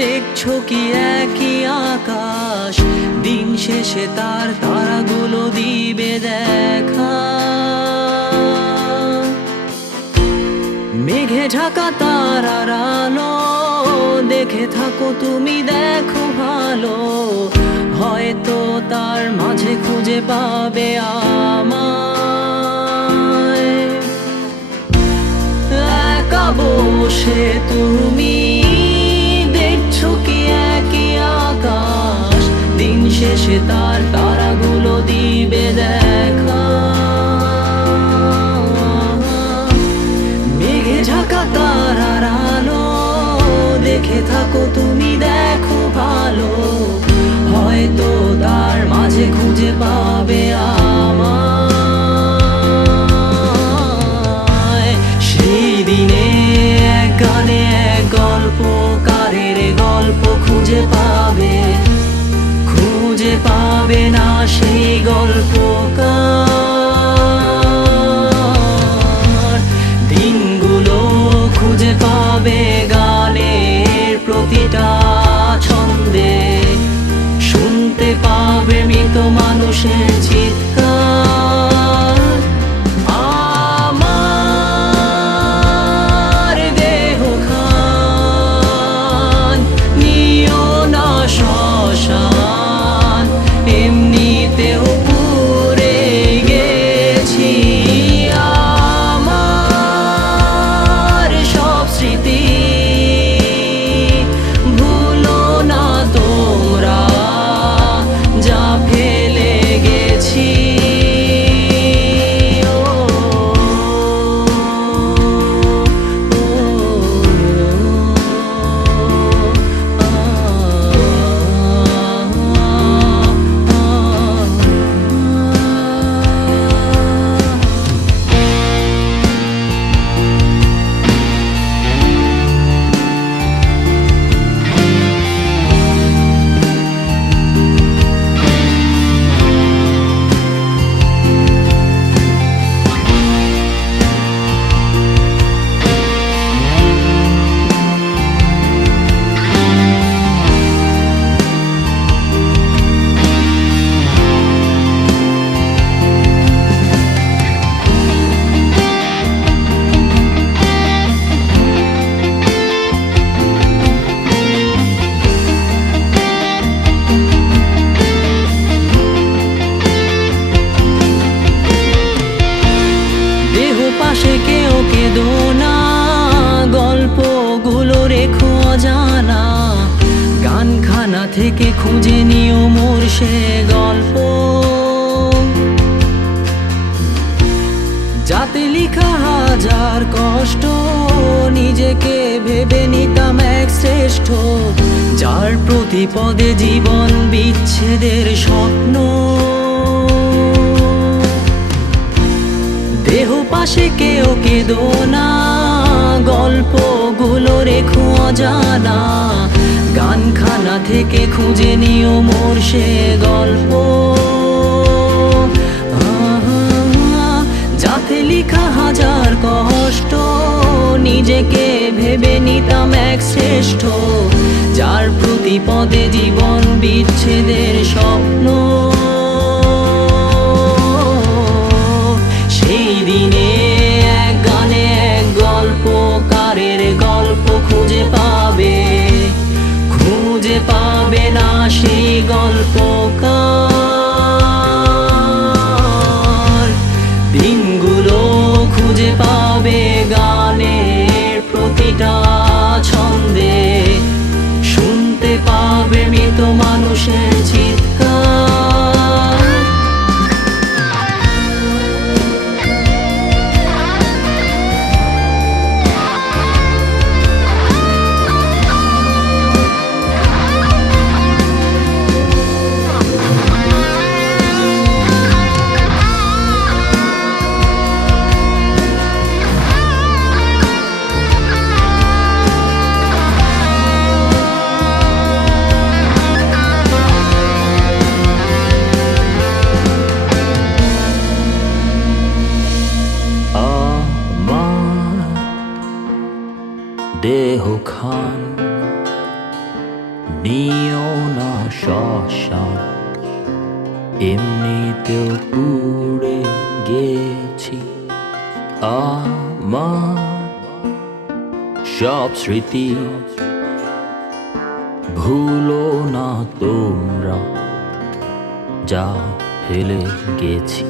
দেখছো কি একই আকাশ, দিন শেষে তার তারাগুলো দিবে দেখা। মেঘে ঢাকা তারার আলো দেখে থাকো তুমি, দেখো ভালো, হয়তো তার মাঝে খুঁজে পাবে আমায়। একা বসে তুমি দেখছো কি একই আকাশ, দিন শেষে তার তারাগুলো দিবে দেখা। মেঘে ঢাকা তারার আলো দেখে থাকো তুমি, দেখো ভালো, হয়তো তার মাঝে খুঁজে পাবে আমায়। সেই দিনে এক গানে এক গল্পকারের গল্প খুঁজে পাবে, খুঁজে পাবে না সেই গল্পকার। দিনগুলো খুঁজে পাবে গানের প্রতিটা ছন্দে, শুনতে পাবে মৃত মানুষের চিৎকার। আমার দেহ খান নিও না শ্মশান, এমনিতেও পুড়ে গেছি। আমার সব স্মৃতি ভুলো না তোমরা, যা ফেলে গেছি। পাশে কেউ কেঁদো না, গল্পগুলো রেখো অজানা, গানখানা থেকে খুঁজে নিও মোর সে গল্প, যাতে লিখা হাজার কষ্ট, নিজেকে ভেবে নিতাম এক শ্রেষ্ঠ, যার প্রতি পদে জীবন বিচ্ছেদের স্বপ্ন। দেহ পাশে কেউ কেঁদো না, গল্পগুলো রেখো অজানা, গানখানা থেকে খুঁজে নিও মোর সে গল্প, যাতে লিখা হাজার কষ্ট, নিজেকে ভেবে নিতাম এক শ্রেষ্ঠ, যার প্রতি পদে জীবন বিচ্ছেদের স্বপ্ন। সেই দিনে এক গানে এক গল্পকারের গল্প খুঁজে পাবে, খুঁজে পাবে না সেই গল্পকার। দিনগুলো খুঁজে পাবে গানের প্রতিটা ছন্দে, শুনতে পাবে মৃত মানুষের চিৎকার। পাষাণ এমনিতেও পুড়ে গেছি। আমার সব স্মৃতি ভুলো না তোমরা, যা ফেলে গেছি।